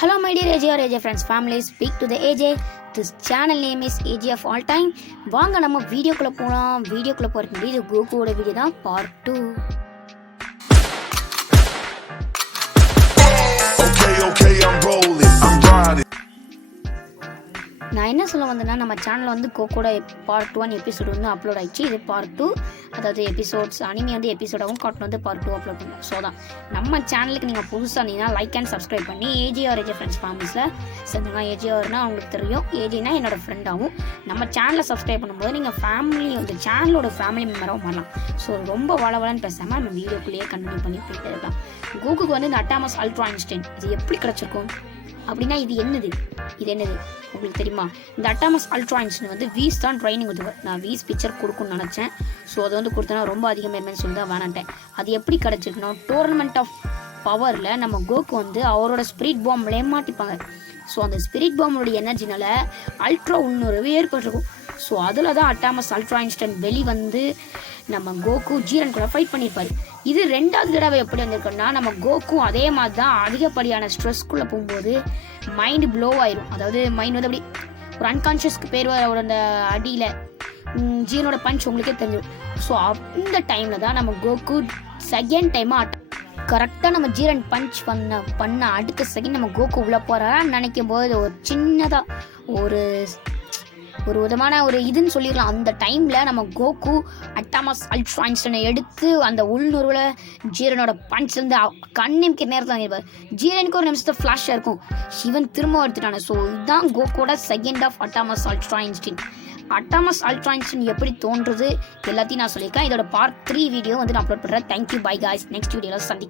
Hello my dear AJ or AJ friends family, speak to the AJ. This channel name is AJ of all time. வாங்க நம்ம வீடியோக்குள்ள போலாம். வீடியோக்குள்ள போறதுக்கு முன்னாடி இது கோகுவோட வீடியோ தான் part 2. Okay, I'm rolling. I'm riding. நான் என்ன சொல்ல வந்தேன்னா, நம்ம சேனலில் வந்து கோகோட பார்ட் 1 எபிசோட் வந்து அப்லோட் ஆகிடுச்சு. இது பார்ட் 2, அதாவது எபிசோட்ஸ் அனிமே வந்து எபிசோடாகவும் கார்ட்டூன் வந்து பார்ட் 2 அப்லோட் பண்ணுவோம். ஸோ தான் நம்ம சேனலுக்கு நீங்கள் புதுசாக இருந்தீங்கன்னா லைக் அண்ட் சப்ஸ்கிரைப் பண்ணி ஏஜிஆர் ஃப்ரெண்ட்ஸ் ஃபேமிலிஸில் சேர்ந்துங்க. ஏஜிஆர்னா அவங்களுக்கு தெரியும், ஏஜினா என்னோடய ஃப்ரெண்டாகவும். நம்ம சேனலை சப்ஸ்கிரைப் பண்ணும்போது நீங்கள் ஃபேமிலி இந்த சேனலோட ஃபேமிலி மெம்பராகவும் வரலாம். ஸோ ரொம்ப வளவலன்னு பேசாமல் நம்ம வீடியோக்குள்ளேயே கண்டினியூ பண்ணி போயிட்டு இருக்கலாம். கோகுக்கு வந்து இந்த அட்டாமஸ் அல்ட்ரா ஐன்ஸ்டைன் இது எப்படி கிடச்சிருக்கும் அப்படின்னா, இது என்னது உங்களுக்கு தெரியுமா? இந்த அட்டாமஸ் அல்ட்ரா ஐன்ஸ்டைன் வந்து வீஸ் தான் ட்ரைனிங் கொடுத்துருவார். நான் வீஸ் பிக்சர் கொடுக்குன்னு நினச்சேன். ஸோ அது வந்து கொடுத்தனா ரொம்ப அதிகமாக இருமேன்னு சொல்லி தான் வேணான்ட்டேன். அது எப்படி கிடச்சிருக்குன்னா, டோர்னமெண்ட் ஆஃப் பவரில் நம்ம கோகு வந்து அவரோட ஸ்பிரிட் பாம்பில் மாட்டிப்பாங்க. ஸோ அந்த ஸ்பிரிட் பாம்போட எனர்ஜினால அல்ட்ரா உணர்வு ஏற்பட்டிருக்கும். ஸோ அதில் தான் அட்டாமஸ் அல்ட்ரா ஐன்ஸ்டைன் வந்து நம்ம கோகு ஜீரன் கூட ஃபைட் பண்ணியிருப்பார். இது 2வது தடவை எப்படி வந்திருக்குன்னா, நம்ம கோகு அதே மாதிரி தான் அதிகப்படியான ஸ்ட்ரெஸ்க்குள்ளே போகும்போது மைண்டு ப்ளோ ஆயிரும். அதாவது மைண்ட் வந்து அப்படி ஒரு அன்கான்ஷியஸ்க்கு பேர் அவரோட அந்த அடியில் ஜீரனோட பஞ்ச் உங்களுக்கே தெரிஞ்சிடும். ஸோ அந்த டைமில் தான் நம்ம கோகு செகண்ட் டைமாக கரெக்டாக நம்ம ஜீரன் பஞ்ச் பண்ண அடுத்த செகண்ட் நம்ம கோகு உள்ளே போகிறான்னு நினைக்கும் போது ஒரு சின்னதாக ஒரு விதமான ஒரு இதுன்னு சொல்லிடலாம். அந்த டைமில் நம்ம கோகு அட்டாமஸ் அல்ட்ரா ஐன்ஸ்டைனை எடுத்து அந்த உள்நுறுவில் ஜீரனோட பஞ்ச்லேருந்து கண்ணிமிக்க நேரத்தில் வாங்கியிருப்பார். ஜீரனுக்கு ஒரு நிமிஷத்தை ஃப்ளாஷாக இருக்கும், சிவன் திரும்ப எடுத்துட்டானே. ஸோ இதுதான் கோகோட second half Atomus ultra Einstein. Atomus ultra Einstein எப்படி தோன்றுறது எல்லாத்தையும் நான் சொல்லியிருக்கேன். இதோட பார்ட் 3 வீடியோ வந்து நான் அப்லோட் பண்ணுறேன். Thank you, by guys. நெக்ஸ்ட் வீடியோவில் சந்திக்கலாம்.